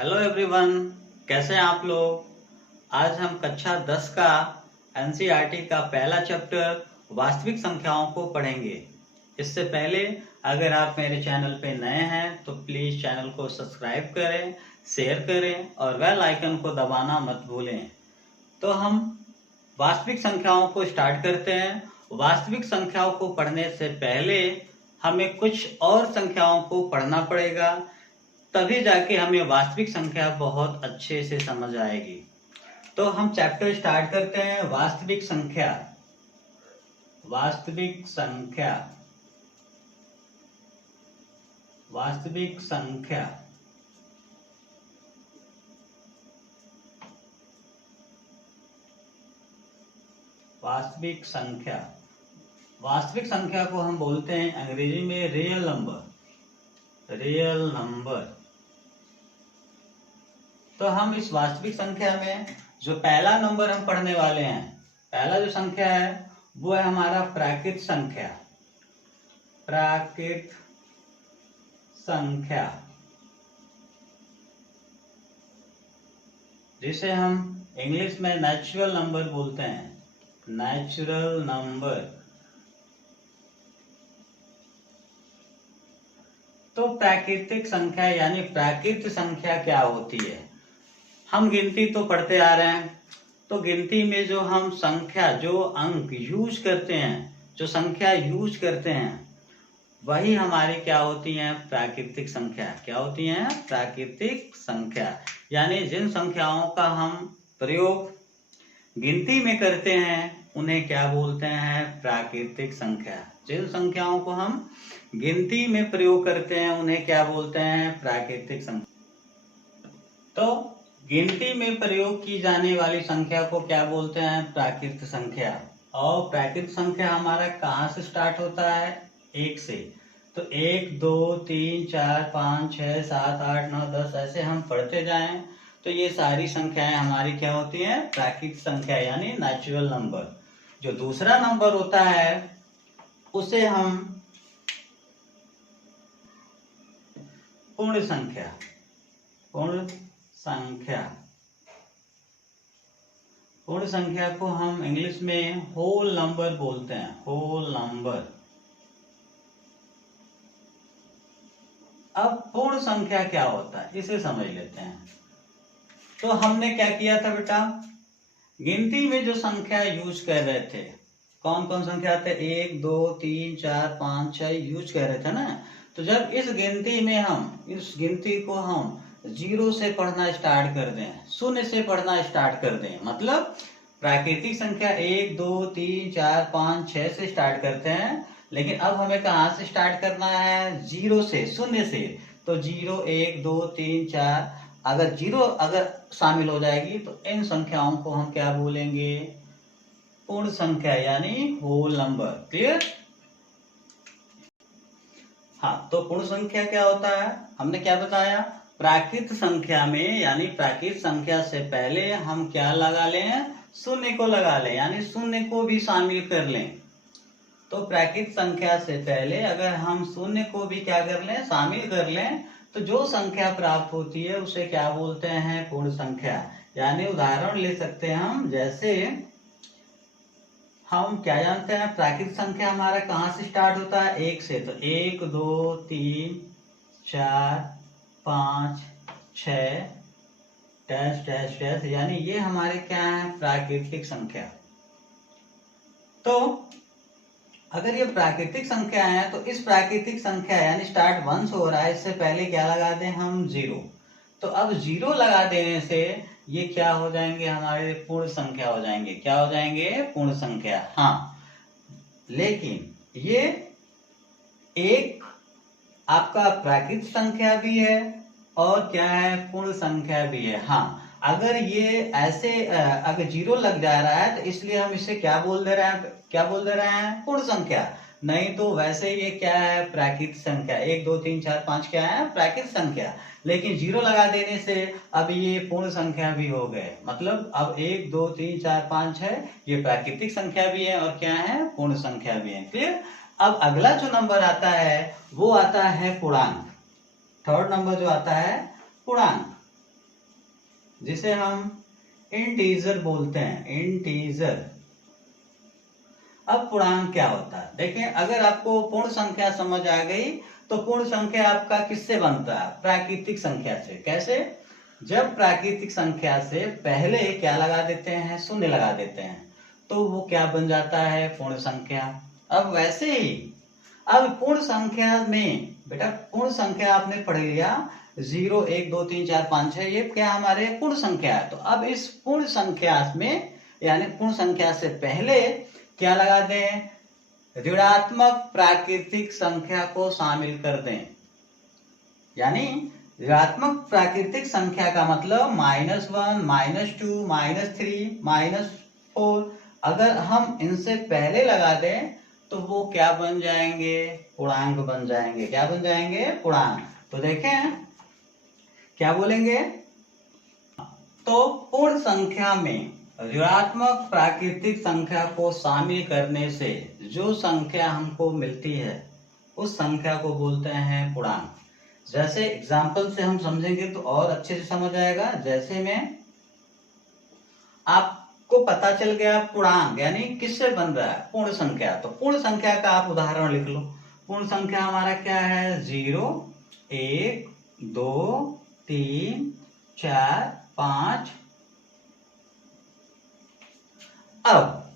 Hello everyone, कैसे हैं आप लोग। आज हम कक्षा 10 का एनसीईआरटी का पहला चैप्टर वास्तविक संख्याओं को पढ़ेंगे। इससे पहले अगर आप मेरे चैनल पे नए हैं तो प्लीज चैनल को सब्सक्राइब करें, शेयर करें और बेल आइकन को दबाना मत भूलें। तो हम वास्तविक संख्याओं को स्टार्ट करते हैं। वास्तविक संख्याओं को पढ़ने से पहले हमें कुछ और संख्याओं को पढ़ना पड़ेगा, तभी जाके हमें वास्तविक संख्या बहुत अच्छे से समझ आएगी। तो हम चैप्टर स्टार्ट करते हैं। वास्तविक संख्या। वास्तविक संख्या। वास्तविक संख्या। वास्तविक संख्या। वास्तविक संख्या को हम बोलते हैं अंग्रेजी में रियल नंबर। Real number. तो हम इस वास्तविक संख्या में जो पहला नंबर हम पढ़ने वाले हैं, पहला जो संख्या है वो है हमारा प्राकृत संख्या। प्राकृत संख्या, जिसे हम इंग्लिश में नेचुरल नंबर बोलते हैं। Natural number. तो प्राकृतिक संख्या यानी प्राकृत संख्या क्या होती है। हम गिनती तो पढ़ते आ रहे हैं, तो गिनती में जो हम संख्या, जो अंक यूज करते हैं, जो संख्या यूज करते हैं, वही हमारी क्या होती हैं, प्राकृतिक संख्या। क्या होती हैं, प्राकृतिक संख्या। यानी जिन संख्याओं का हम प्रयोग गिनती में करते हैं उन्हें क्या बोलते हैं, प्राकृतिक संख्या। जिन संख्याओं को हम गिनती में प्रयोग करते हैं उन्हें क्या बोलते हैं, प्राकृतिक संख्या। तो गिनती में प्रयोग की जाने वाली संख्या को क्या बोलते हैं, प्राकृत संख्या। और प्राकृत संख्या हमारा कहाँ से स्टार्ट होता है, 1 से। तो 1 2 3 4 5 6 7 8 9 10 ऐसे हम पढ़ते जाएं तो ये सारी संख्याएं हमारी क्या होती हैं, प्राकृत संख्या यानी नेचुरल नंबर। जो दूसरा नंबर होता है उसे हम पूर्ण संख्या। पूर्ण संख्या। पूर्ण संख्या को हम इंग्लिश में होल नंबर बोलते हैं। Whole number. अब पूर्ण संख्या क्या होता है इसे समझ लेते हैं। तो हमने क्या किया था बेटा, गिनती में जो संख्या यूज कर रहे थे, कौन कौन संख्या थे, 1 2 3 4 5 6 यूज कर रहे थे ना। तो जब इस गिनती को हम 0 से पढ़ना स्टार्ट कर दें, 0 से पढ़ना स्टार्ट कर दें, मतलब प्राकृतिक संख्या 1 2 3 4 5 6 से स्टार्ट करते हैं, लेकिन अब हमें कहाँ से स्टार्ट करना है, 0 से, 0 से। तो 0 1 2 3 4 अगर 0 अगर शामिल हो जाएगी तो इन संख्याओं को हम क्या बोलेंगे, पूर्ण संख्या यानी होल नंबर। क्लियर। हाँ, तो पूर्ण संख्या क्या होता है, हमने क्या बताया, प्राकृत संख्या में यानी प्राकृत संख्या से पहले हम क्या लगा लें, 0 को लगा लें, यानी 0 को भी शामिल कर लें। तो प्राकृत संख्या से पहले अगर हम 0 को भी क्या कर लें, शामिल कर लें, तो जो संख्या प्राप्त होती है उसे क्या बोलते हैं, पूर्ण संख्या। यानी उदाहरण ले सकते हैं हम, जैसे हम क्या जानते हैं, प्राकृत संख्या हमारा कहाँ से स्टार्ट होता है, 1 से। तो 1 2 3 4 5 6 डैश डैश डैश, यानी ये हमारे क्या है, प्राकृतिक संख्या। तो अगर ये प्राकृतिक संख्या है तो इस प्राकृतिक संख्या यानी स्टार्ट 1 से हो रहा है, इससे पहले क्या लगा दें हम, 0। तो अब 0 लगा देने से ये क्या हो जाएंगे, हमारे पूर्ण संख्या हो जाएंगे। क्या हो जाएंगे, पूर्ण संख्या। हाँ, लेकिन ये एक आपका प्राकृत संख्या भी है और क्या है, पूर्ण संख्या भी है। हाँ, अगर ये ऐसे अगर 0 लग जा रहा है तो इसलिए हम इसे क्या बोल दे रहे हैं, क्या बोल दे रहे हैं, पूर्ण संख्या। नहीं तो वैसे ये क्या है, प्राकृत संख्या। 1 2 3 4 5 क्या है, प्राकृत संख्या। लेकिन 0 लगा देने से अब ये पूर्ण संख्या भी हो गए, मतलब अब 1 2 3 4 5 6 ये प्राकृतिक संख्या भी है और क्या है, पूर्ण संख्या भी है। क्लियर। अब अगला जो नंबर आता है वो आता है पूर्णांक। थर्ड नंबर जो आता है पूर्णांक। जिसे हम इंटीजर बोलते हैं, इंटीजर। अब पूर्णांक क्या होता है? देखिए, अगर आपको पूर्ण संख्या समझ आ गई तो पूर्ण संख्या आपका किससे बनता है? प्राकृतिक संख्या से। कैसे? जब प्राकृतिक संख्या से पहले क्या लगा देते हैं? शून्य लगा देते हैं, तो वो क्या बन जाता है? पूर्ण संख्या। अब वैसे ही अब पूर्ण संख्या में बेटा, पूर्ण संख्या आपने पढ़ लिया 0 1 2 3 4 5 6, ये क्या हमारे पूर्ण संख्या है। तो अब इस पूर्ण संख्या में, यानी पूर्ण संख्या से पहले क्या लगा दें? ऋणात्मक प्राकृतिक संख्या को शामिल कर दें। यानी ऋणात्मक प्राकृतिक संख्या का मतलब -1 -2 -3 -4, अगर हम इनसे पहले लगा दें तो वो क्या बन जाएंगे? पूर्णांक बन जाएंगे। क्या बन जाएंगे? पूर्णांक। तो देखें क्या बोलेंगे, तो पूर्ण संख्या में ऋणात्मक प्राकृतिक संख्या को शामिल करने से जो संख्या हमको मिलती है उस संख्या को बोलते हैं पूर्णांक। जैसे एग्जाम्पल से हम समझेंगे तो और अच्छे से समझ आएगा। जैसे में आपको पता चल गया पूर्णांक यानी किससे बन रहा है? पूर्ण संख्या। तो पूर्ण संख्या का आप उदाहरण लिख लो। पूर्ण संख्या हमारा क्या है? 0 1 2 3 4 5। अब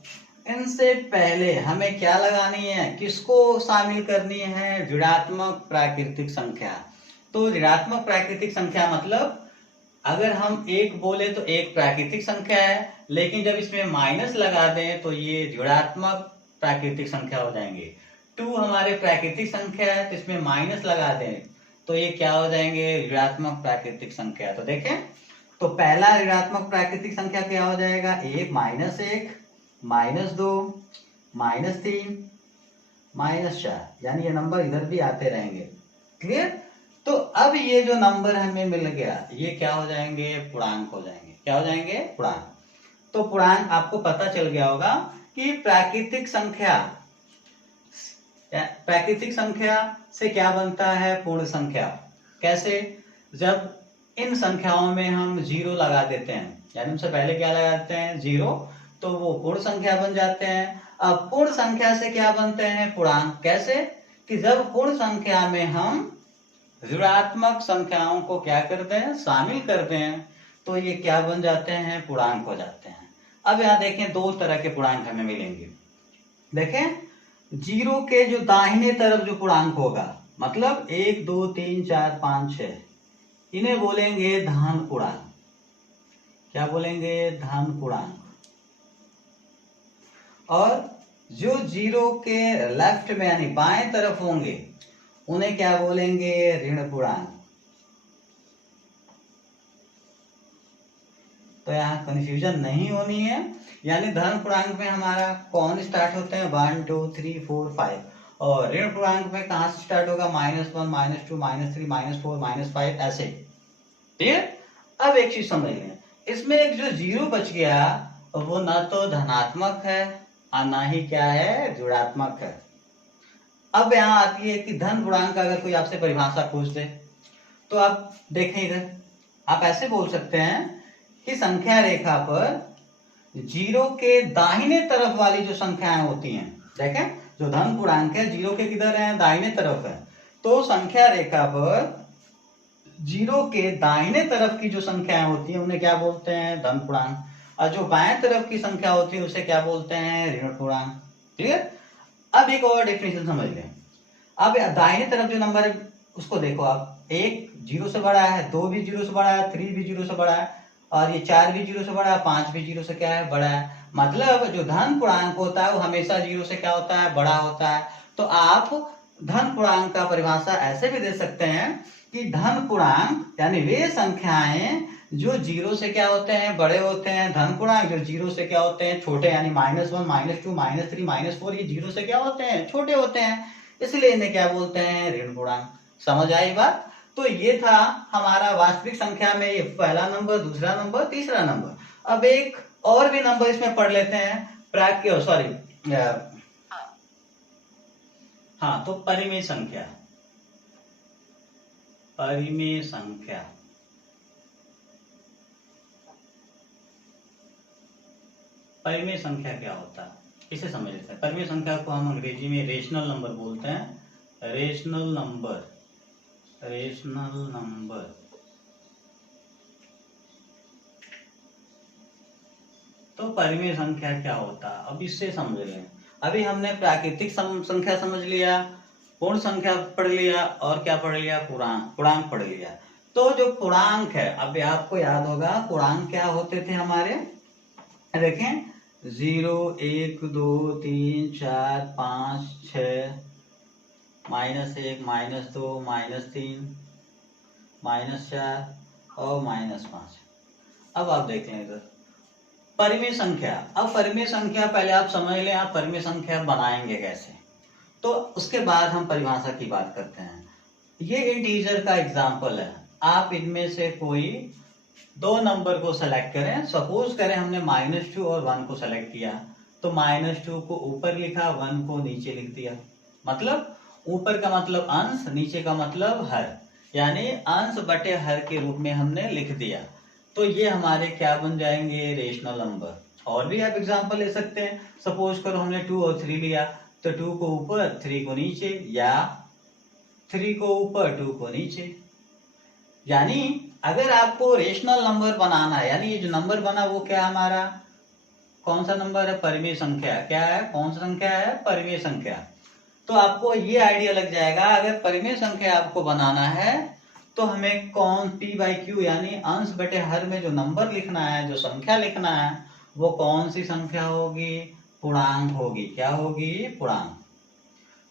इनसे पहले हमें क्या लगानी है? किसको शामिल करनी है? ऋणात्मक प्राकृतिक संख्या। तो ऋणात्मक प्राकृतिक संख्या मतलब अगर हम एक बोले तो एक प्राकृतिक संख्या है, लेकिन जब इसमें माइनस लगा दें तो ये ऋणात्मक प्राकृतिक संख्या हो जाएंगे। 2 हमारे प्राकृतिक संख्या है तो इसमें माइनस लगा दें तो ये क्या हो जाएंगे? ऋणात्मक प्राकृतिक संख्या। तो देखें, तो पहला ऋणात्मक प्राकृतिक संख्या क्या हो जाएगा? 1 -1 -2 -3 -4, यानी ये नंबर इधर भी आते रहेंगे। क्लियर? तो अब ये जो नंबर हमें मिल गया ये क्या हो जाएंगे? पूर्णांक हो जाएंगे। क्या हो जाएंगे? पूर्णांक। तो पूर्णांक आपको पता चल गया होगा कि प्राकृतिक संख्या से क्या बनता है? पूर्ण संख्या। कैसे? जब इन संख्याओं में हम 0 लगा देते हैं, यानी उनसे पहले क्या लगा देते हैं? 0, तो वो पूर्ण संख्या बन जाते हैं। अब पूर्ण संख्या से क्या बनते हैं? पूर्णांक। कैसे? कि जब पूर्ण संख्या में हम ऋणात्मक संख्याओं को क्या करते हैं? शामिल करते हैं, तो ये क्या बन जाते हैं? पूर्णांक हो जाते हैं। अब यहाँ देखें, दो तरह के पूर्णांक हमें मिलेंगे। देखें, 0 के जो दाहिने तरफ जो पूर्णांक होगा, मतलब 1 2 3 4 5 6, इन्हें बोलेंगे धन पूर्णांक। क्या बोलेंगे? धन पूर्णांक। और जो 0 के लेफ्ट में यानी बाएं तरफ होंगे उन्हें क्या बोलेंगे? ऋण पूर्णांक। तो यहाँ कंफ्यूजन नहीं होनी है। यानी धन पूर्णांक में हमारा कौन स्टार्ट होते हैं? 1 2 3 4 5, और ऋण पूर्णांक में कहां से स्टार्ट होगा? -1 -2 -3 -4 -5, ऐसे। ठीक? अब एक चीज समझ लें, इसमें एक जो 0 बच गया वो ना तो धनात्मक है और ना ही क्या है? ऋणात्मक है। अब यहाँ आती है कि धन पूर्णांक का अगर कोई आपसे परिभाषा पूछ दे तो आप देखें इधर, आप ऐसे बोल सकते हैं कि संख्या रेखा पर 0 के दाहिने तरफ वाली जो संख्याएं होती हैं, देखें जो धन पूर्णांक है 0 के किधर है? दाहिने तरफ है। तो संख्या रेखा पर 0 के दाहिने तरफ की जो संख्याएं होती हैं उन्हें क्या बोलते हैं? धन पूर्णांक। और जो बाएं तरफ की संख्या होती है उसे क्या बोलते हैं? ऋण पूर्णांक। क्लियर? अब एक और डेफिनेशन समझ लें। अब दाहिने तरफ जो नंबर है उसको देखो आप, 1 0 से बड़ा है, 2 भी 0 से बड़ा है, 3 भी 0 से बड़ा है, और ये 4 भी 0 से बड़ा है, 5 भी 0 से क्या है? बड़ा है। मतलब जो धन पूर्णांक होता है वो हमेशा 0 से क्या होता है? बड़ा होता है। तो आप धन पूर्णांक का परिभाषा ऐसे भी दे सकते हैं कि धन पूर्णांक यानी वे संख्याएं जो 0 से क्या होते हैं? बड़े होते हैं। धन पूर्णांक जो 0 से क्या होते हैं? छोटे, यानी -1 -2 -3 -4, ये 0 से क्या होते हैं? छोटे होते हैं, इसलिए इन्हें क्या बोलते हैं? ऋण पूर्णांक। समझ आई बात? तो ये था हमारा वास्तविक संख्या में ये पहला नंबर, दूसरा नंबर, तीसरा नंबर। अब एक और भी नंबर इसमें पढ़ लेते हैं, हाँ, तो परिमेय संख्या। परिमेय संख्या परिमेय संख्या क्या होता है इसे समझ लेते हैं। परिमेय संख्या को हम अंग्रेजी में रेशनल नंबर बोलते हैं। Rational number, rational number. तो परिमेय संख्या क्या होता है अब इससे समझ लें। अभी हमने प्राकृतिक संख्या समझ लिया, पूर्ण संख्या पढ़ लिया और क्या पढ़ लिया, पूर्णांक पढ़ लिया। तो जो पूर्णांक है, अभी आपको याद होगा पूर्णांक क्या होते थे हमारे, देखें 0 1 2 3 4 5 6 -1 -2 -3 -4 और -5। अब आप देख लें इधर परिमेय संख्या। अब परिमेय संख्या पहले आप समझ लें आप परिमेय संख्या बनाएंगे कैसे, तो उसके बाद हम परिभाषा की बात करते हैं। ये इंटीजर का एग्जाम्पल है। आप इनमें से कोई दो नंबर को सेलेक्ट करें। सपोज करें हमने -2 और 1 को सेलेक्ट किया, तो -2 को ऊपर लिखा, 1 को नीचे लिख दिया। मतलब ऊपर का मतलब अंश, नीचे का मतलब हर, यानी अंश बटे हर के रूप में हमने लिख दिया। तो ये हमारे क्या बन जाएंगे, रेशनल नंबर। और भी आप एग्जांपल ले सकते हैं। सपोज करो हमने 2 और 3 लिया, तो 2 को ऊपर 3 को नीचे, या 3 को ऊपर 2 को नीचे। यानी अगर आपको रेशनल नंबर बनाना है, यानी ये जो नंबर बना वो क्या हमारा कौन सा नंबर है, परिमेय संख्या। क्या है, कौन सा संख्या है, परिमेय संख्या। तो आपको ये आइडिया लग जाएगा अगर परिमेय संख्या आपको बनाना है तो हमें कौन p/q यानी अंश बटे हर में जो नंबर लिखना है, जो संख्या लिखना है, वो कौन सी संख्या होगी, पूर्णांक होगी। क्या होगी, पूर्णांक।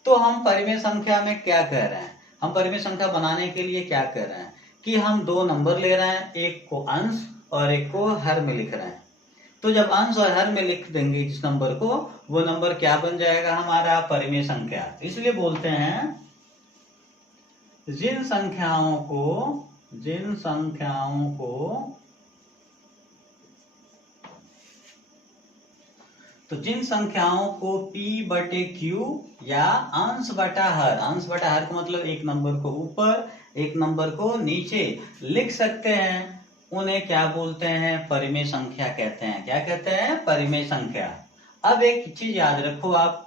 तो हम परिमेय संख्या में क्या कह रहे हैं, हम परिमेय संख्या बनाने के लिए क्या कर रहे हैं कि हम दो नंबर ले रहे हैं, एक को अंश और एक को हर में लिख रहे हैं। तो जब अंश और हर में लिख देंगे जिस नंबर को, वो नंबर क्या बन जाएगा हमारा, परिमेय संख्या। इसलिए बोलते हैं जिन संख्याओं को p/q या अंश बटा हर, अंश बटा हर का मतलब एक नंबर को ऊपर एक नंबर को नीचे लिख सकते हैं, उन्हें क्या बोलते हैं, परिमेय संख्या कहते हैं। क्या कहते हैं, परिमेय संख्या। अब एक चीज याद रखो आप,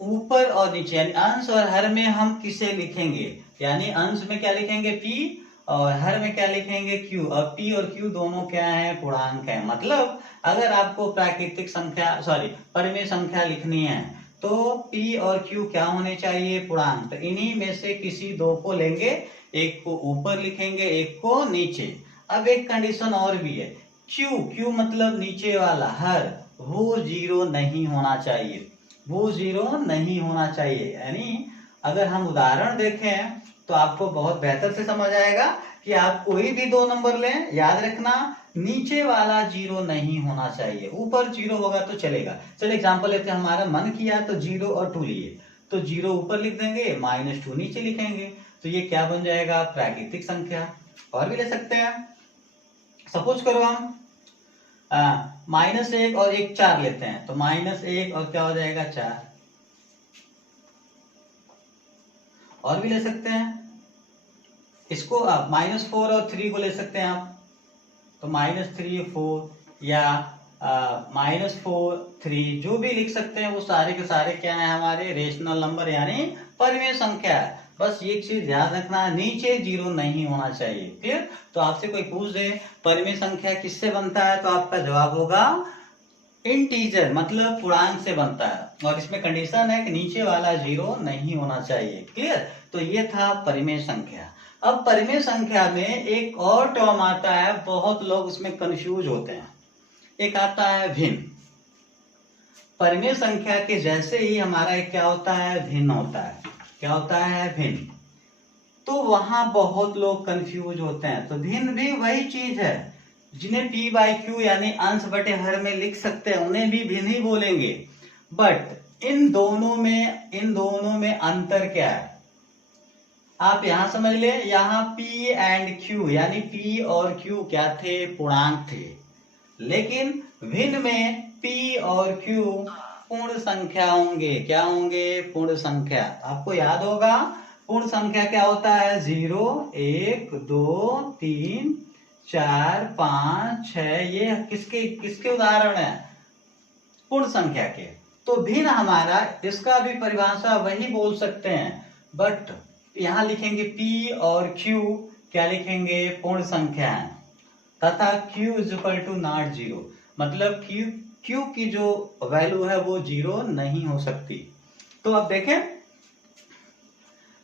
ऊपर और नीचे यानी अंश और हर में हम किसे लिखेंगे, यानी अंश में क्या लिखेंगे p और हर में क्या लिखेंगे q। और p और q दोनों क्या है, पूर्णांक है। मतलब अगर आपको प्राकृतिक संख्या परिमेय संख्या लिखनी है तो p और q क्या होने चाहिए, पूर्णांक। तो इन्हीं में से किसी दो को लेंगे, एक को ऊपर लिखेंगे एक को नीचे। अब एक कंडीशन और भी है, q मतलब नीचे वाला हर, वो 0 नहीं होना चाहिए, वो 0 नहीं होना चाहिए। यानी अगर हम उदाहरण देखें तो आपको बहुत बेहतर से समझ आएगा कि आप कोई भी दो नंबर लें, याद रखना नीचे वाला 0 नहीं होना चाहिए, ऊपर 0 होगा तो चलेगा। चलिए एग्जांपल लेते हैं, हमारा मन किया तो 0 और 2 लिए, तो 0 ऊपर लिख देंगे, -2 नीचे लिखेंगे, तो ये क्या बन जाएगा, प्राकृतिक संख्या। और भी ले सकते हैं, सपोज करो हम -1 और 1 4 लेते हैं, तो -1 और क्या हो जाएगा, 4। और भी ले सकते हैं इसको, आप -4 और 3 को ले सकते हैं आप, तो -3 4 या -4 3 जो भी लिख सकते हैं, वो सारे के सारे क्या है, हमारे रेशनल नंबर यानी परिमेय संख्या है। बस ये चीज याद रखना, नीचे 0 नहीं होना चाहिए। क्लियर। तो आपसे कोई पूछ दे परिमेय संख्या किससे बनता है, तो आपका जवाब होगा इंटीजर मतलब पूर्णांक से बनता है, और इसमें कंडीशन है कि नीचे वाला 0 नहीं होना चाहिए। क्लियर। तो ये था परिमेय संख्या। अब परिमेय संख्या में एक और टर्म आता है, बहुत लोग उसमें कंफ्यूज होते हैं, एक आता है भिन्न। परिमेय संख्या के जैसे ही हमारा एक क्या होता है, भिन्न होता है। क्या होता है, भिन्न। तो वहां बहुत लोग कंफ्यूज होते हैं। तो भिन्न भी वही चीज है, जिन्हें p/q यानी अंश बटे हर में लिख सकते हैं उन्हें भी भिन्न ही बोलेंगे। बट इन दोनों में अंतर क्या है, आप यहां समझ ले, यहाँ p एंड q यानी p और q क्या थे, पूर्णांक थे, लेकिन भिन्न में p और q पूर्ण संख्या होंगे। क्या होंगे, पूर्ण संख्या। आपको याद होगा पूर्ण संख्या क्या होता है, 0 1 2 3 4 5 6। ये किसके उदाहरण है, पूर्ण संख्या के। तो भिन्न हमारा, इसका भी परिभाषा वही बोल सकते हैं, बट यहाँ लिखेंगे P और Q, क्या लिखेंगे, पूर्ण संख्या है, तथा Q is equal to not zero, मतलब Q की जो वैल्यू है वो जीरो नहीं हो सकती। तो अब देखें,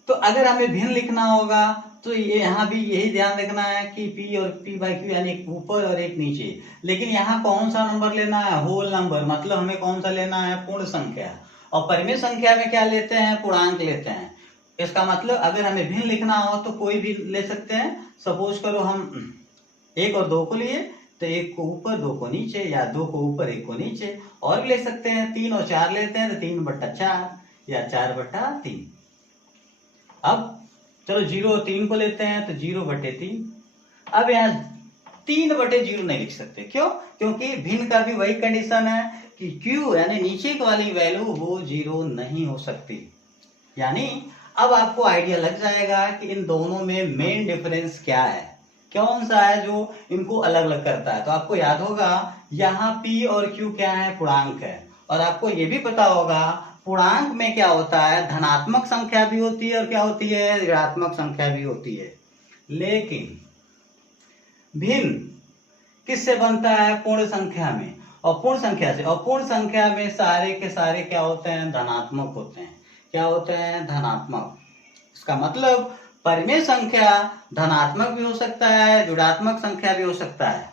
तो अगर हमें भिन्न लिखना होगा तो ये यहाँ भी यही ध्यान रखना है कि P और P बाई Q, यानी एक ऊपर और एक नीचे। लेकिन यहाँ कौन सा नंबर लेना है, होल नंबर, मतलब हमें कौन सा लेना है, पूर्ण संख्या। और परिमेय संख्या में क्या लेते हैं, पूर्णांक लेते हैं। इसका मतलब अगर हमें भिन्न लिखना हो तो कोई भी ले सकते हैं। सपोज करो हम 1 और 2 को लिए तो 1 को ऊपर 2 को नीचे, या 2 को ऊपर 1 को नीचे। और भी ले सकते हैं, 3 और 4 लेते हैं तो 3/4 या 4/3। अब चलो 0 और 3 को लेते हैं तो 0/3। अब यहाँ 3/0 नहीं लिख सकते, क्यों, क्योंकि भिन्न का भी वही कंडीशन है कि Q यानी नीचे वाली वैल्यू वो 0 नहीं हो सकती। यानी अब आपको आइडिया लग जाएगा कि इन दोनों में मेन डिफरेंस क्या है, कौन सा है जो इनको अलग अलग करता है। तो आपको याद होगा यहाँ P और Q क्या है, पूर्णांक है। और आपको ये भी पता होगा पूर्णांक में क्या होता है, धनात्मक संख्या भी होती है और क्या होती है, ऋणात्मक संख्या भी होती है। लेकिन भिन्न किससे बनता है, पूर्ण संख्या में और पूर्ण संख्या से। और पूर्ण संख्या में सारे के सारे क्या होते हैं, धनात्मक होते हैं। क्या होते हैं, धनात्मक। इसका मतलब परिमेय संख्या धनात्मक भी हो सकता है, ऋणात्मक संख्या भी हो सकता है,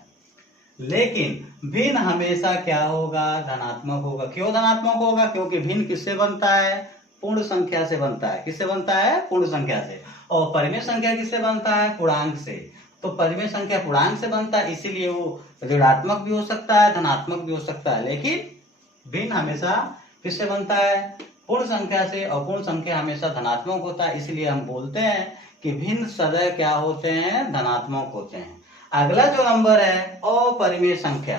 लेकिन भिन्न हमेशा क्या होगा, धनात्मक होगा। क्यों धनात्मक होगा, क्योंकि भिन्न किससे बनता है, पूर्ण संख्या से बनता है। किससे बनता है, पूर्ण संख्या से। और परिमेय संख्या किससे बनता है, पूर्णांक से। तो परिमेय संख्या पूर्णांक से बनता है, इसीलिए वो ऋणात्मक भी हो सकता है, धनात्मक भी हो सकता है। लेकिन भिन्न हमेशा किससे बनता है, पूर्ण संख्या से। और पूर्ण संख्या हमेशा धनात्मक होता है, इसलिए हम बोलते हैं कि भिन्न सदैव क्या होते हैं, धनात्मक होते हैं। अगला जो नंबर है अपरिमेय संख्या।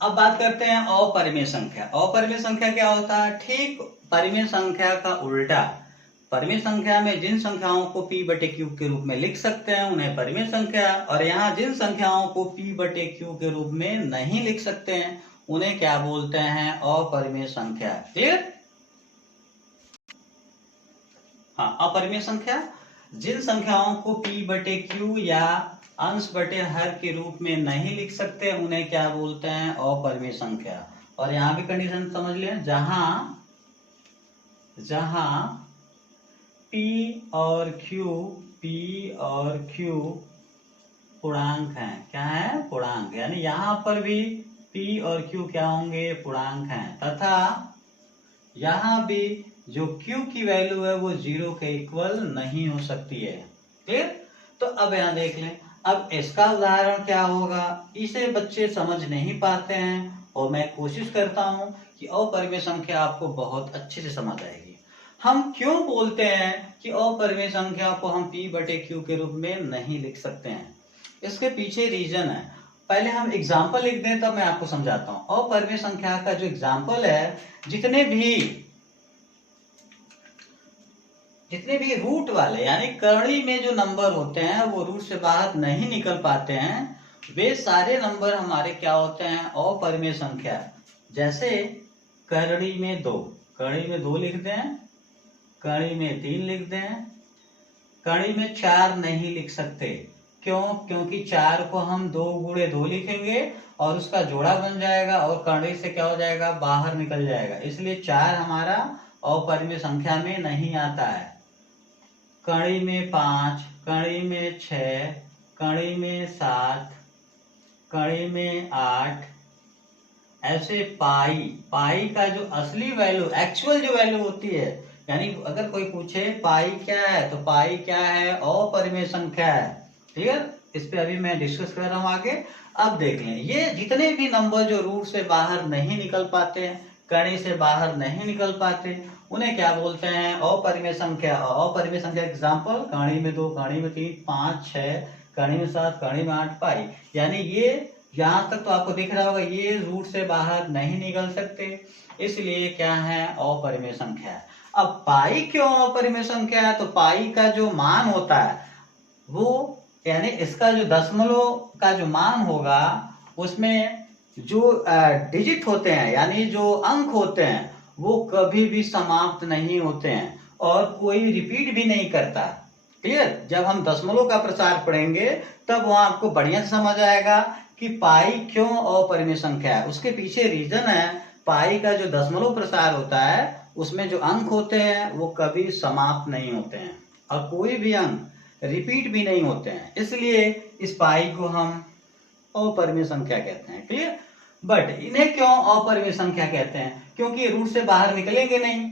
अब बात करते हैं अपरिमेय संख्या। अपरिमेय संख्या क्या होता है, ठीक परिमेय संख्या का उल्टा। परिमेय संख्या में जिन संख्याओं को P/Q के रूप में लिख सकते हैं उन्हें परिमेय संख्या, और यहाँ जिन संख्याओं को P/Q के रूप में नहीं लिख सकते हैं उन्हें क्या बोलते हैं, अपरिमेय संख्या। क्लियर? हाँ, अपरिमेय संख्या जिन संख्याओं को P/Q या अंश बटे हर के रूप में नहीं लिख सकते उन्हें क्या बोलते हैं, अपरिमेय संख्या। और यहाँ भी कंडीशन समझ लें, जहां P और Q पूर्णांक हैं। क्या है, पूर्णांक। यानी यहाँ पर भी P और Q क्या होंगे, पूर्णांक हैं, तथा यहाँ भी जो Q की वैल्यू है वो 0 के इक्वल नहीं हो सकती है। क्लियर? तो अब यहाँ देख लें, अब इसका उदाहरण क्या होगा, इसे बच्चे समझ नहीं पाते हैं और मैं कोशिश करता हूं कि अपरिमेय संख्या आपको बहुत अच्छे से समझ आएगी। हम क्यों बोलते हैं कि अपरिमेय संख्या को हम P/Q के रूप में नहीं लिख सकते हैं, इसके पीछे रीजन है। पहले हम एग्जाम्पल लिख दें तब मैं आपको समझाता हूं। अपरिमेय संख्या का जो एग्जाम्पल है, जितने भी रूट वाले यानी करणी में जो नंबर होते हैं वो रूट से बाहर नहीं निकल पाते हैं, वे सारे नंबर हमारे क्या होते हैं, अपरिमेय संख्या। जैसे करणी में 2 लिख दें, करणी में 3 लिख दें, करणी में 4 नहीं लिख सकते। क्यों? क्योंकि 4 को हम 2 × 2 लिखेंगे और उसका जोड़ा बन जाएगा और करणी से क्या हो जाएगा, बाहर निकल जाएगा। इसलिए 4 हमारा अपरिमेय संख्या में नहीं आता है। कड़ी में 5, कड़ी में 6, कड़ी में 7, कड़ी में 8, ऐसे पाई का जो असली वैल्यू, एक्चुअल जो वैल्यू होती है, यानी अगर कोई पूछे पाई क्या है तो पाई क्या है, अपरिमेय संख्या है। ठीक है, इस पे अभी मैं डिस्कस कर रहा हूँ आगे। अब देख लें, ये जितने भी नंबर जो रूट से बाहर नहीं निकल पाते हैं, कड़ी से बाहर नहीं निकल पाते, उन्हें क्या बोलते हैं, अपरिमेय संख्या। अपरिमेय संख्या एग्जांपल, कड़ी में 2, कड़ी में 3, 5, 6, कड़ी में 7, कड़ी में 8, पाई। यानी ये यहाँ तक तो आपको दिख रहा होगा, ये रूट से बाहर नहीं निकल सकते, इसलिए क्या है, अपरिमेय संख्या। अब पाई क्यों अपरिमेय संख्या है, तो पाई का जो मान होता है वो, यानी इसका जो दशमलव का जो मान होगा उसमें जो डिजिट होते हैं यानी जो अंक होते हैं वो कभी भी समाप्त नहीं होते हैं और कोई रिपीट भी नहीं करता। क्लियर? जब हम दशमलव का प्रसार पढ़ेंगे तब वहां आपको बढ़िया से समझ आएगा कि पाई क्यों अपरिमेय संख्या है। उसके पीछे रीजन है, पाई का जो दशमलव प्रसार होता है उसमें जो अंक होते हैं वो कभी समाप्त नहीं होते हैं और कोई भी अंक रिपीट भी नहीं होते हैं, इसलिए इस पाई को हम अपरिमेय संख्या कहते हैं। क्लियर? बट इन्हें क्यों अपरिमेय संख्या कहते हैं? क्योंकि रूट से बाहर निकलेंगे नहीं,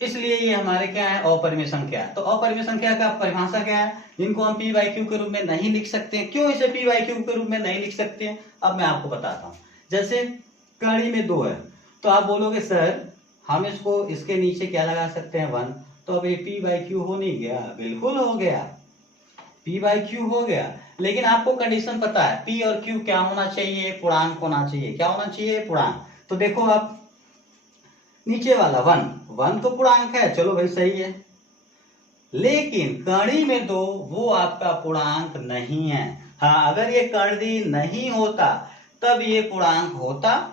इसलिए ये हमारे क्या है, अपरिमेय संख्या। तो अपरिमेय संख्या का परिभाषा क्या है? इनको हम पी बाई क्यू के रूप में नहीं लिख सकते हैं। क्यों इसे पी बाई क्यू के रूप में नहीं लिख सकते हैं? अब मैं आपको बताता हूं। जैसे कड़ी में 2 है तो आप बोलोगे सर हम इसको इसके नीचे क्या लगा सकते हैं 1, तो अब ये पी बाई क्यू हो नहीं गया? बिल्कुल हो गया, पी बाई क्यू हो गया। लेकिन आपको कंडीशन पता है पी और क्यू क्या होना चाहिए? पूर्णांक होना चाहिए। क्या होना चाहिए? पूर्णांक। तो देखो आप नीचे वाला 1 तो पूर्णांक है, चलो भाई सही है। लेकिन कड़ी में 2 वो आपका पूर्णांक नहीं है। हाँ, अगर ये कड़ी नहीं होता तब ये पूर्णांक होता,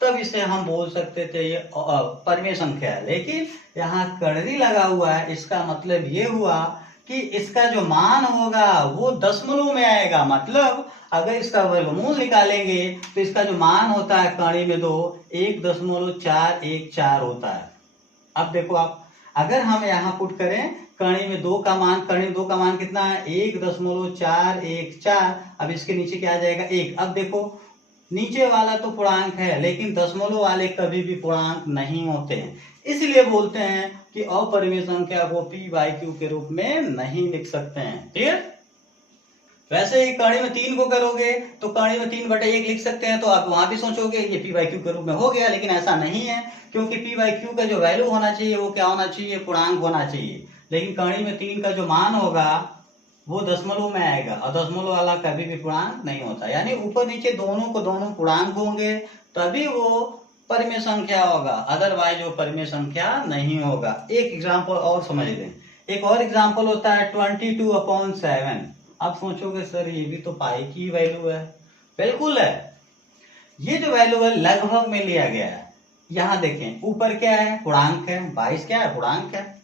तब इसे हम बोल सकते थे ये परिमेय संख्या है। लेकिन यहाँ कड़ी लगा हुआ है, इसका मतलब ये हुआ कि इसका जो मान होगा वो दशमलव में आएगा। मतलब अगर इसका वर्गमूल निकालेंगे तो इसका जो मान होता है कड़ी में 2 1.414 होता है। अब देखो आप, अगर हम यहाँ पुट करें कड़ी में 2 का मान, कड़ी में 2 का मान कितना है? 1.414। अब इसके नीचे क्या आ जाएगा? 1। अब देखो नीचे वाला तो पूर्णांक है लेकिन दशमलव वाले कभी भी पूर्णांक नहीं होते हैं, इसलिए बोलते हैं कि अपरिमेय संख्या को पी बाई क्यू के रूप में नहीं लिख सकते हैं। क्लियर? वैसे ही कड़ी में 3 को करोगे तो कड़ी में 3/1 लिख सकते हैं, तो आप वहां भी सोचोगे ये पी बाई क्यू के रूप में हो गया, लेकिन ऐसा नहीं है क्योंकि पी बाई क्यू का जो वैल्यू होना चाहिए वो क्या होना चाहिए? पूर्णांक होना चाहिए। लेकिन कड़ी में 3 का जो मान होगा वो दशमलव में आएगा और दशमलव वाला कभी भी पूर्णांक नहीं होता। यानी ऊपर नीचे दोनों पूर्णांक होंगे तभी वो परिमेय संख्या होगा, अदरवाइज वो परिमेय संख्या नहीं होगा। एक एग्जांपल और समझ लें। एक और एग्जांपल होता है 22/7। आप सोचोगे सर ये भी तो पाई की वैल्यू है। बिल्कुल है, ये जो वैल्यू है लगभग में लिया गया है। यहाँ देखें ऊपर क्या है? पूर्णांक है। 22 क्या है? पूर्णांक है।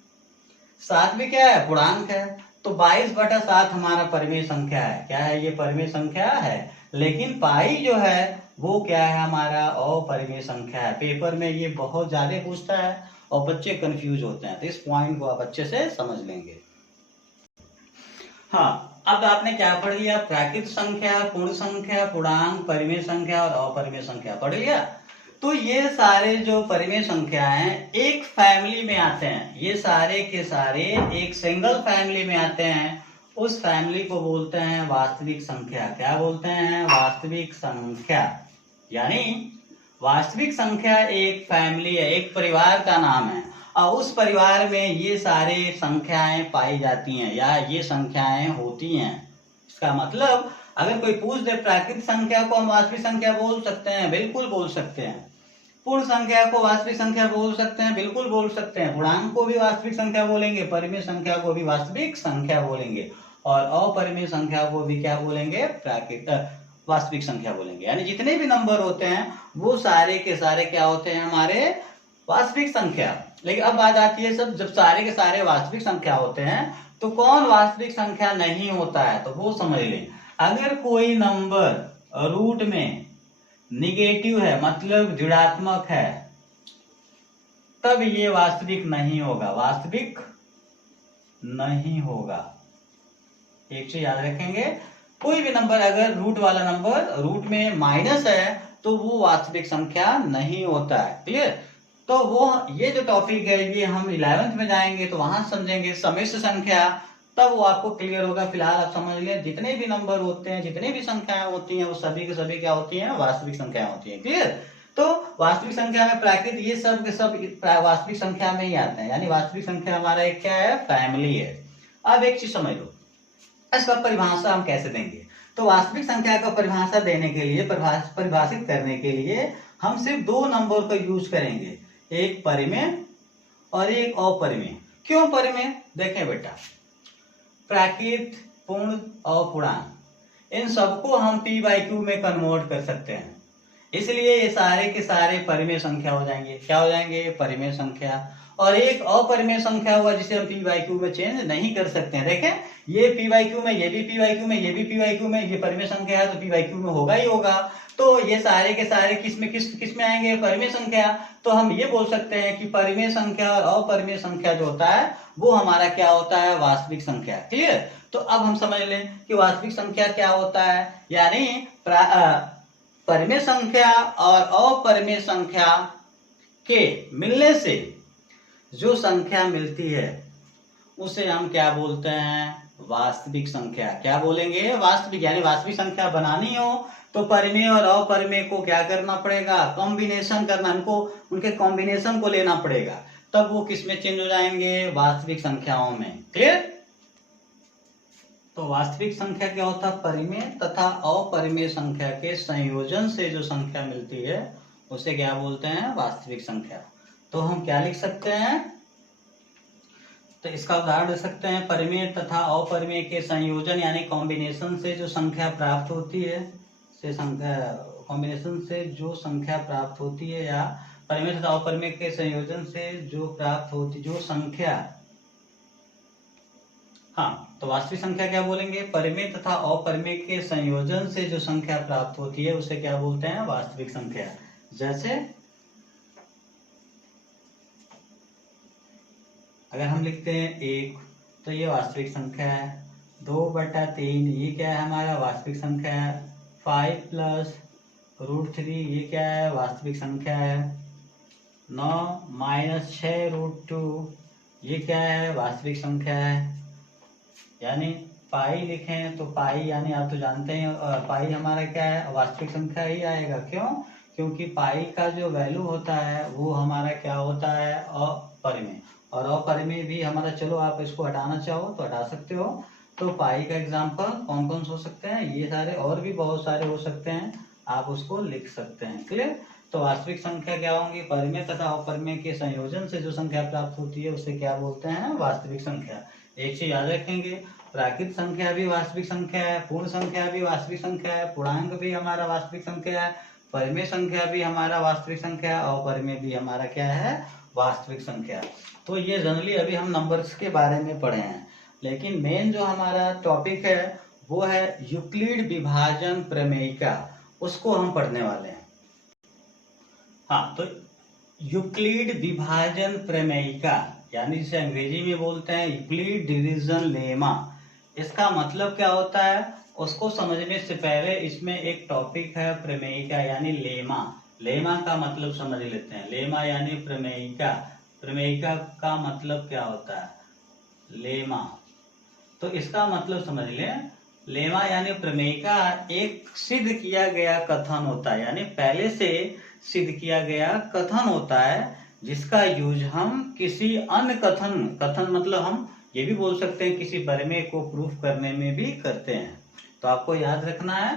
7 भी क्या है? पूर्णांक है। तो 22/7 हमारा परिमेय संख्या है। क्या है? ये परिमेय संख्या है। लेकिन पाई जो है वो क्या है? हमारा अपरिमेय संख्या है। पेपर में ये बहुत ज्यादा पूछता है और बच्चे कंफ्यूज होते हैं, तो इस पॉइंट को आप अच्छे से समझ लेंगे। हाँ, अब आपने क्या पढ़ लिया? प्राकृत संख्या, पूर्ण संख्या, पूर्णांक, परिमेय संख्या और अपरिमेय संख्या पढ़ लिया। तो ये सारे जो परिमेय संख्या हैं एक फैमिली में आते हैं। ये सारे के सारे एक सिंगल फैमिली में आते हैं। उस फैमिली को बोलते हैं वास्तविक संख्या। क्या बोलते हैं? वास्तविक संख्या। यानी वास्तविक संख्या एक फैमिली है, एक परिवार का नाम है और उस परिवार में ये सारे संख्याएं पाई जाती हैं या ये संख्याएं होती हैं। इसका मतलब अगर कोई पूछ दे प्राकृत संख्या को हम वास्तविक संख्या बोल सकते हैं, बिल्कुल बोल सकते हैं। पूर्ण संख्या को वास्तविक संख्या बोल सकते हैं, बिल्कुल बोल सकते हैं। पूर्णांक को भी वास्तविक संख्या बोलेंगे, परिमेय संख्या को भी वास्तविक संख्या बोलेंगे और अपरिमेय संख्या को भी क्या बोलेंगे? प्राकृत वास्तविक संख्या बोलेंगे। यानी जितने भी नंबर होते हैं वो सारे के सारे क्या होते हैं? हमारे वास्तविक संख्या। लेकिन अब बात आती है सब जब सारे के सारे वास्तविक संख्या होते हैं तो कौन वास्तविक संख्या नहीं होता है? तो वो समझ लें। अगर कोई नंबर रूट में निगेटिव है मतलब ऋणात्मक है तब ये वास्तविक नहीं होगा, वास्तविक नहीं होगा। एक चीज याद रखेंगे, कोई भी नंबर अगर रूट वाला नंबर रूट में माइनस है तो वो वास्तविक संख्या नहीं होता है। क्लियर? तो वो ये जो टॉपिक है ये हम 11th में जाएंगे तो वहां समझेंगे सम्मिश्र संख्या, तब वो आपको क्लियर होगा। फिलहाल आप समझ लें जितने भी नंबर होते हैं, जितने भी संख्याएं होती हैं वो सभी के सभी क्या होती हैं? वास्तविक संख्याएं होती हैं। क्लियर? तो वास्तविक संख्या में प्राकृत ये सब के सब वास्तविक संख्या में ही आते हैं। यानी वास्तविक संख्या हमारा एक क्या है? फैमिली है। अब एक चीज समझ लो, इसका परिभाषा हम कैसे देंगे? तो वास्तविक संख्या का परिभाषा देने के लिए, परिभाषित करने के लिए हम सिर्फ 2 नंबर का यूज करेंगे, एक परिमेय और एक अपरिमेय। क्यों परिमेय? देखें बेटा, प्राकृत, पूर्ण और पूर्णांक इन सबको हम p बाई क्यू में कन्वर्ट कर सकते हैं। इसलिए ये सारे के सारे परिमेय संख्या हो जाएंगे। क्या हो जाएंगे? परिमेय संख्या। और एक अपरिमेय संख्या हुआ जिसे हम p बाई क्यू में चेंज नहीं कर सकते हैं। देखें, ये p बाई क्यू में, ये भी p बाई क्यू में, ये भी p बाई क्यू में, ये परिमेय संख्या है तो p बाई क्यू में होगा ही होगा। तो ये सारे के सारे किस में आएंगे? परिमेय संख्या। तो हम ये बोल सकते हैं कि परिमेय संख्या और अपरिमेय संख्या जो होता है वो हमारा क्या होता है? वास्तविक संख्या। क्लियर? तो अब हम समझ लें कि वास्तविक संख्या क्या होता है। यानी परिमेय संख्या और अपरिमेय संख्या के मिलने से जो संख्या मिलती है उसे हम क्या बोलते हैं? वास्तविक संख्या। क्या बोलेंगे? वास्तविक। यानी वास्तविक संख्या बनानी हो तो परिमेय और अपरिमेय को क्या करना पड़ेगा? कॉम्बिनेशन करना, उनके कॉम्बिनेशन को लेना पड़ेगा, तब वो किस में चेंज हो जाएंगे? वास्तविक संख्याओं में। क्लियर? तो वास्तविक संख्या क्या होता है? परिमेय तथा अपरिमेय संख्या के संयोजन से जो संख्या मिलती है उसे क्या बोलते हैं? वास्तविक संख्या। तो हम क्या लिख सकते हैं? तो इसका उदाहरण दे सकते हैं, परिमेय तथा अपरिमेय के संयोजन यानी कॉम्बिनेशन से जो संख्या प्राप्त होती है, कॉम्बिनेशन से जो संख्या प्राप्त होती है, या परिमेय तथा अपरिमेय के संयोजन से जो प्राप्त होती जो संख्या। हाँ, तो वास्तविक संख्या क्या बोलेंगे? परिमेय तथा अपरिमेय के संयोजन से जो संख्या प्राप्त होती है उसे क्या बोलते हैं? वास्तविक संख्या। जैसे अगर हम लिखते हैं 1 तो ये वास्तविक संख्या है। 2/3 ये क्या है? हमारा वास्तविक संख्या है। 5 + √3 ये क्या है? वास्तविक संख्या है। 9 - 6√2 ये क्या है? वास्तविक संख्या है। यानी पाई लिखें तो पाई, यानी आप तो जानते हैं पाई हमारा क्या है? वास्तविक संख्या ही आएगा। क्यों? क्योंकि पाई का जो वैल्यू होता है वो हमारा क्या होता है? अपरिमेय। और अपरिमेय भी हमारा, चलो आप इसको हटाना चाहो तो हटा सकते हो। तो पाई का एग्जाम्पल कौन कौन से हो सकते हैं? ये सारे, और भी बहुत सारे हो सकते हैं, आप उसको लिख सकते हैं। क्लियर? तो वास्तविक संख्या क्या होंगी? परिमेय तथा अपरिमेय के संयोजन से जो संख्या प्राप्त होती है उसे क्या बोलते हैं? वास्तविक संख्या। एक चीज याद रखेंगे, प्राकृत संख्या भी वास्तविक संख्या है, पूर्ण संख्या भी वास्तविक संख्या है, पूर्णांक भी हमारा वास्तविक संख्या है, परिमेय संख्या भी हमारा वास्तविक संख्या है, और अपरिमेय भी हमारा क्या है? वास्तविक संख्या। तो ये जनरली अभी हम नंबर्स के बारे में पढ़े हैं, लेकिन मेन जो हमारा टॉपिक है वो है यूक्लिड विभाजन प्रमेयिका, उसको हम पढ़ने वाले हैं। हाँ, तो यूक्लिड विभाजन प्रमेयिका यानी जिसे अंग्रेजी में बोलते हैं यूक्लिड डिवीजन लेमा, इसका मतलब क्या होता है उसको समझने से पहले इसमें एक टॉपिक है प्रमेयिका यानी लेमा। लेमा का मतलब समझ लेते हैं। लेमा यानी प्रमेयिका। प्रमेयिका का मतलब क्या होता है? लेमा। तो इसका मतलब समझ लें, लेमा यानी प्रमेयिका एक सिद्ध किया गया कथन होता है, यानी पहले से सिद्ध किया गया कथन होता है जिसका यूज हम किसी अन्य कथन मतलब हम ये भी बोल सकते हैं किसी परिमेय को प्रूफ करने में भी करते हैं। तो आपको याद रखना है,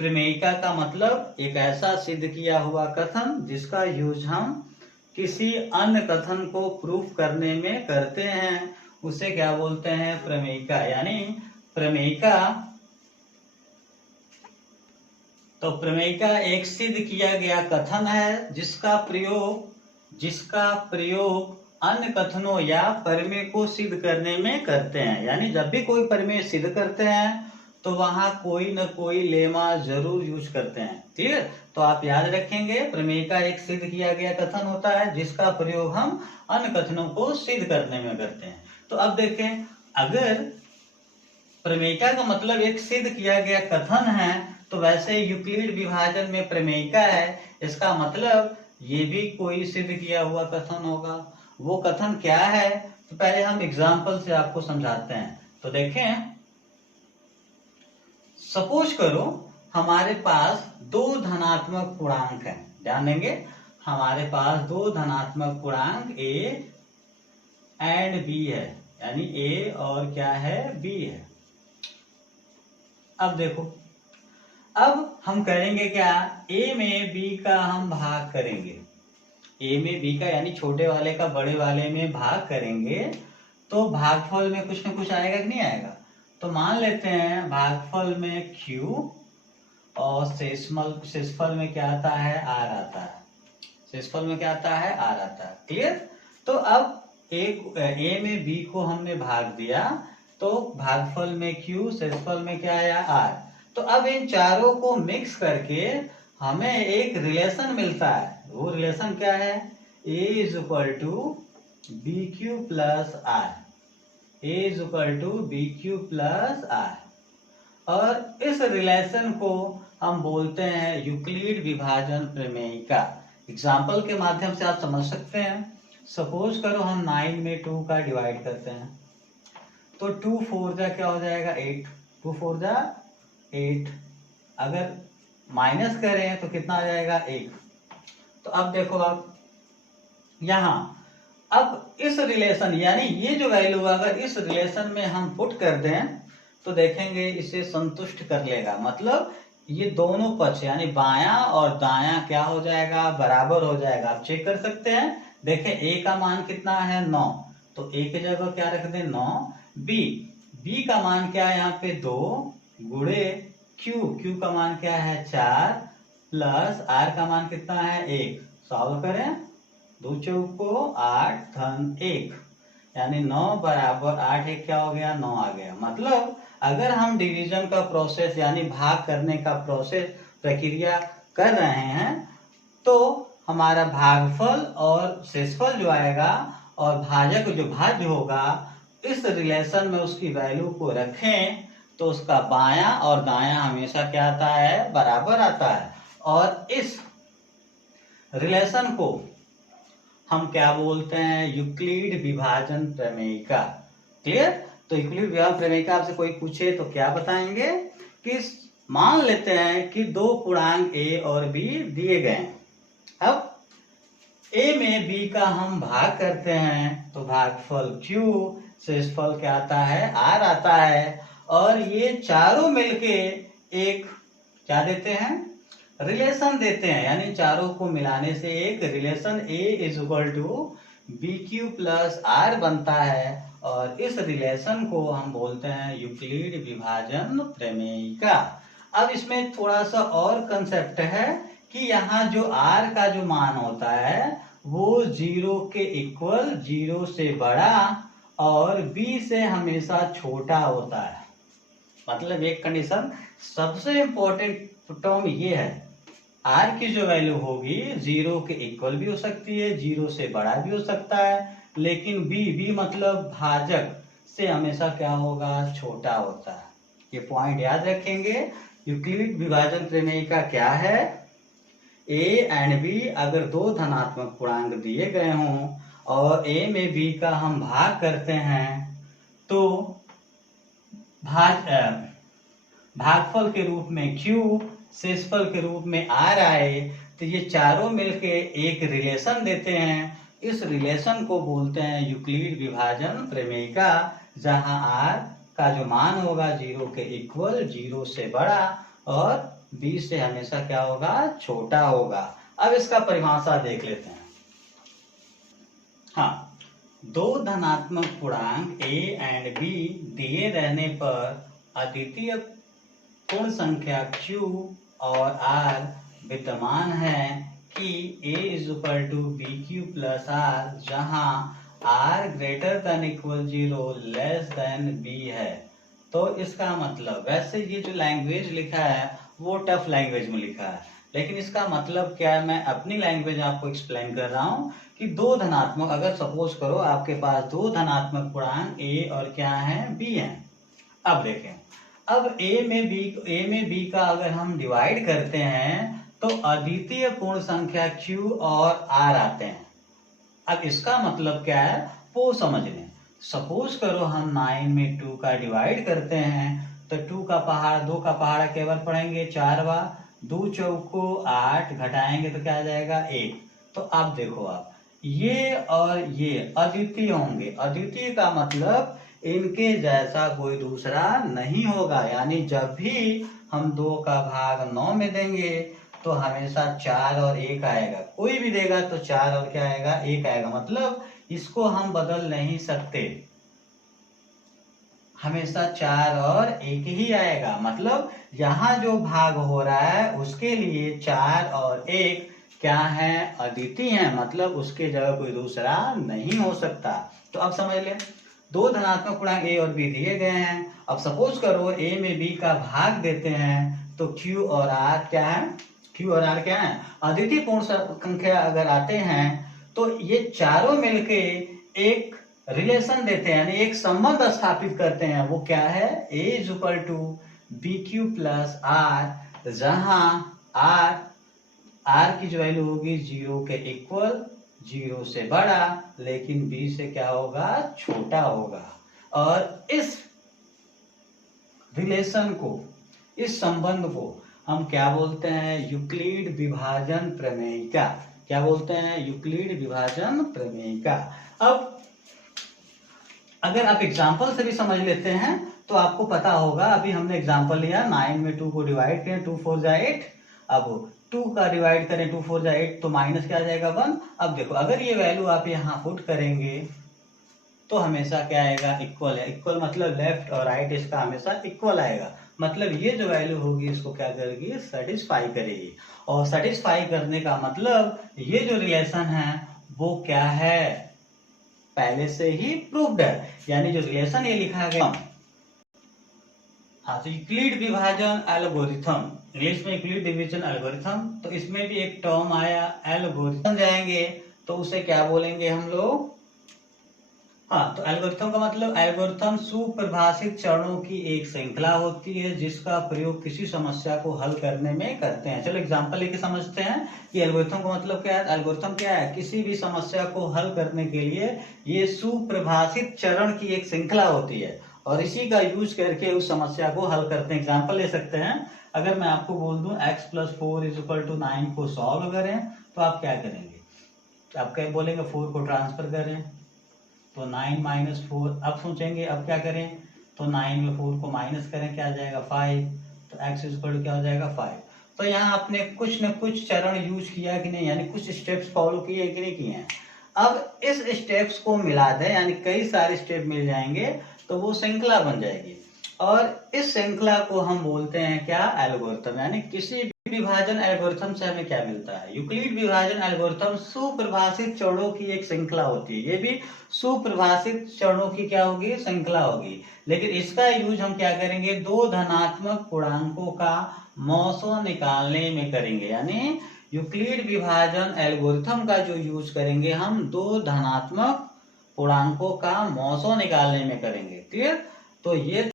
प्रमेयिका का मतलब एक ऐसा सिद्ध किया हुआ कथन जिसका यूज हम किसी अन्य कथन को प्रूफ करने में करते हैं, उसे क्या बोलते हैं? प्रमेयिका। यानी प्रमेयिका, तो प्रमेयिका एक सिद्ध किया गया कथन है जिसका प्रयोग अन्य कथनों या परिमेय को सिद्ध करने में करते हैं। यानी जब भी कोई परिमेय सिद्ध करते हैं तो वहां कोई न कोई लेमा जरूर यूज करते हैं। क्लियर? तो आप याद रखेंगे, प्रमेयिका एक सिद्ध किया गया कथन होता है जिसका प्रयोग हम अन्य कथनों को सिद्ध करने में करते हैं। तो अब देखें, अगर प्रमेयिका का मतलब एक सिद्ध किया गया कथन है तो वैसे यूक्लिड विभाजन में प्रमेयिका है, इसका मतलब ये भी कोई सिद्ध किया हुआ कथन होगा। वो कथन क्या है? तो पहले हम एग्जाम्पल से आपको समझाते हैं। तो देखें, सपोज करो हमारे पास दो धनात्मक पूर्णांक हैं। ध्यान देंगे, हमारे पास दो धनात्मक पूर्णांक a एंड b है, यानी a और क्या है? b है। अब देखो, अब हम करेंगे क्या? a में b का हम भाग करेंगे। a में b का यानी छोटे वाले का बड़े वाले में भाग करेंगे तो भागफल में कुछ न कुछ आएगा कि नहीं आएगा? तो मान लेते हैं भागफल में Q और शेषफल में क्या आता है, R आता है। शेषफल में क्या आता है, R आता है। क्लियर। तो अब A में B को हमने भाग दिया, तो भागफल में Q, शेषफल में क्या आया, R। तो अब इन चारों को मिक्स करके हमें एक रिलेशन मिलता है। वो रिलेशन क्या है, A is equal to B Q plus R. A is equal to B Q plus R. और इस रिलेशन को हम बोलते हैं यूक्लिड विभाजन प्रमेयिका। एग्जाम्पल के माध्यम से आप समझ सकते हैं। सपोज करो हम 9 में 2 का डिवाइड करते हैं, तो 2 4 जा क्या हो जाएगा, 8। 2 4 जा 8। अगर माइनस करें तो कितना आ जाएगा, 1। तो अब देखो आप यहाँ, अब इस रिलेशन यानी ये जो वैल्यू अगर इस रिलेशन में हम पुट कर दें तो देखेंगे इसे संतुष्ट कर लेगा। मतलब ये दोनों पक्ष यानी बायां और दायां क्या हो जाएगा, बराबर हो जाएगा। आप चेक कर सकते हैं। देखें A का मान कितना है, 9, तो A की जगह क्या रख दें, 9। B का मान क्या है यहाँ पे, 2 गुणे Q का मान क्या है, 4 प्लस R का मान कितना है, 1। सॉल्व करें, 2 चौको 8 धन 1 यानी 9 बराबर 8, 1 क्या हो गया, 9 आ गया। मतलब अगर हम डिवीजन का प्रोसेस यानी भाग करने का प्रोसेस प्रक्रिया कर रहे हैं तो हमारा भागफल और शेषफल जो आएगा और भाजक जो भाज्य होगा, इस रिलेशन में उसकी वैल्यू को रखें तो उसका बायां और दायां हमेशा क्या आता है, बराबर आता है। और इस रिलेशन को हम क्या बोलते हैं, यूक्लिड विभाजन प्रमेयिका। क्लियर। तो यूक्लिड विभाजन प्रमेयिका आपसे कोई पूछे तो क्या बताएंगे कि मान लेते हैं कि दो पूर्णांक A और B दिए गए हैं। अब A में B का हम भाग करते हैं तो भागफल Q, शेषफल क्या आता है, R आता है। और ये चारों मिलके एक क्या देते हैं, रिलेशन देते हैं। यानी चारों को मिलाने से एक relation A is equal to B Q plus R बनता है। और इस रिलेशन को हम बोलते हैं यूक्लिड विभाजन प्रमेयिका। अब इसमें थोड़ा सा और कंसेप्ट है कि यहाँ जो R का जो मान होता है वो 0 के इक्वल, 0 से बड़ा और B से हमेशा छोटा होता है। मतलब एक कंडीशन सबसे इंपॉर्टेंट टर्म ये है, R की जो वैल्यू होगी 0 के इक्वल भी हो सकती है, 0 से बड़ा भी हो सकता है, लेकिन B मतलब भाजक से हमेशा क्या होगा, छोटा होता है। ये पॉइंट याद रखेंगे। यूक्लिड विभाजन प्रमेयिका क्या है, A एंड B अगर दो धनात्मक पूर्णांक दिए गए हों और A में B का हम भाग करते हैं तो भागफल के रूप में Q, शेषफल के रूप में R आए तो ये चारों मिलके एक रिलेशन देते हैं। इस रिलेशन को बोलते हैं यूक्लिड विभाजन प्रमेयिका, जहां R का जो मान होगा 0 के इक्वल, 0 से बड़ा और B से हमेशा क्या होगा, छोटा होगा। अब इसका परिभाषा देख लेते हैं। हाँ, दो धनात्मक पूर्णांक A एंड B दिए रहने पर अद्वितीय पूर्ण संख्या Q और R विद्यमान है कि A is equal to B Q plus R, जहाँ R greater than equal 0 less than B है। तो इसका मतलब, वैसे ये जो लैंग्वेज लिखा है वो टफ लैंग्वेज में लिखा है, लेकिन इसका मतलब क्या है मैं अपनी लैंग्वेज आपको एक्सप्लेन कर रहा हूँ कि दो धनात्मक, अगर सपोज करो आपके पास दो धनात्मक पूर्णांक A और क्या है, B हैं। अब देखें, अब A में B का अगर हम डिवाइड करते हैं तो अद्वितीय पूर्ण संख्या Q और R आते हैं। अब इसका मतलब क्या है वो समझ लें। सपोज करो हम 9 में 2 का डिवाइड करते हैं तो 2 का पहाड़, 2 का पहाड़ा केवल पढ़ेंगे 4 बार, 2 चौको 8, घटाएंगे तो क्या आ जाएगा, 1। तो अब देखो आप, ये और ये अद्वितीय होंगे। अद्वितीय का मतलब इनके जैसा कोई दूसरा नहीं होगा। यानी जब भी हम 2 का भाग 9 में देंगे तो हमेशा 4 और 1 आएगा। कोई भी देगा तो 4 और क्या आएगा, 1 आएगा। मतलब इसको हम बदल नहीं सकते। हमेशा 4 और 1 ही आएगा। मतलब यहाँ जो भाग हो रहा है उसके लिए 4 और 1 क्या है, अद्वितीय है, मतलब उसके जगह कोई दूसरा नहीं हो सकता। तो अब समझ ले, दो धनात्मक पूर्णांक ए और बी दिए गए हैं। अब सपोज करो ए में बी का भाग देते हैं तो क्यू और आर क्या है, क्यू और आर क्या है, अद्वितीय पूर्ण संख्या अगर आते हैं तो ये चारों मिलके एक रिलेशन देते हैं, यानी एक संबंध स्थापित करते हैं। वो क्या है, A is equal to B Q plus R, जहां आर की जो वैल्यू होगी 0 के इक्वल, 0 से बड़ा, लेकिन बी से क्या होगा, छोटा होगा। और इस रिलेशन को, इस संबंध को हम क्या बोलते हैं, यूक्लिड विभाजन प्रमेयिका। क्या बोलते हैं, यूक्लिड विभाजन प्रमेयिका। अब अगर आप एग्जाम्पल से भी समझ लेते हैं तो आपको पता होगा, अभी हमने एग्जाम्पल लिया 9 में 2 को डिवाइड करें, 2 4 जा 8, अब 2 का डिवाइड करें 2 4 जा 8 तो माइनस क्या आ जाएगा 1। अब देखो अगर ये वैल्यू आप यहाँ पुट करेंगे तो हमेशा क्या आएगा, इक्वल है। इक्वल मतलब लेफ्ट और राइट इसका हमेशा इक्वल आएगा, मतलब ये जो वैल्यू होगी इसको क्या करेगी, सेटिस्फाई करेगी। और सेटिस्फाई करने का मतलब ये जो रिलेशन है वो क्या है, पहले से ही प्रूव्ड है, यानी जो रिलेशन ये लिखा गया। हाँ, तो यूक्लिड विभाजन एल्गोरिथम, इंग्लिश में यूक्लिड डिवीजन एल्गोरिथम, तो इसमें भी एक टर्म आया एल्गोरिथम, जाएंगे तो उसे क्या बोलेंगे हम लोग, हाँ, तो एल्गोरिथम का मतलब, एल्गोरिथम सुपरिभाषित चरणों की एक श्रृंखला होती है जिसका प्रयोग किसी समस्या को हल करने में करते हैं। चलो एग्जांपल लेके समझते हैं कि एल्गोरिथम का मतलब क्या है। एल्गोरिथम क्या है, किसी भी समस्या को हल करने के लिए ये सुपरिभाषित चरण की एक श्रृंखला होती है और इसी का यूज करके उस समस्या को हल करते हैं। एग्जाम्पल ले सकते हैं, अगर मैं आपको बोल दूं x + 4 = 9 को सॉल्व करें तो आप क्या करेंगे, आप क्या बोलेंगे, 4 को ट्रांसफर करें तो 9 - 4। अब सोचेंगे अब क्या करें, तो 9 में 4 को माइनस करें, क्या आ जाएगा 5, तो x = क्या हो जाएगा 5। तो यहाँ आपने कुछ न कुछ चरण यूज किया कि नहीं, यानी कुछ स्टेप्स फॉलो किए कि नहीं किए हैं। अब इस स्टेप्स को मिला दें, यानी कई सारे स्टेप मिल जाएंगे तो वो श्रृंखला बन जाएगी और इस श्रृंखला को हम बोलते हैं क्या, एल्गोरिथम। यानी किसी भी विभाजन एल्गोरिथम से हमें क्या मिलता है, यूक्लिड विभाजन एल्गोरिथम सुपरिभाषित चरणों की एक श्रृंखला होती है। ये भी सुपरिभाषित चरणों की क्या होगी, श्रृंखला होगी, लेकिन इसका यूज हम क्या करेंगे, दो धनात्मक पूर्णांकों का मौसों निकालने में करेंगे। यानी यूक्लिड विभाजन एल्गोरिथम का जो यूज करेंगे हम, दो धनात्मक पूर्णांकों का मौसों निकालने में करेंगे। क्लियर, तो ये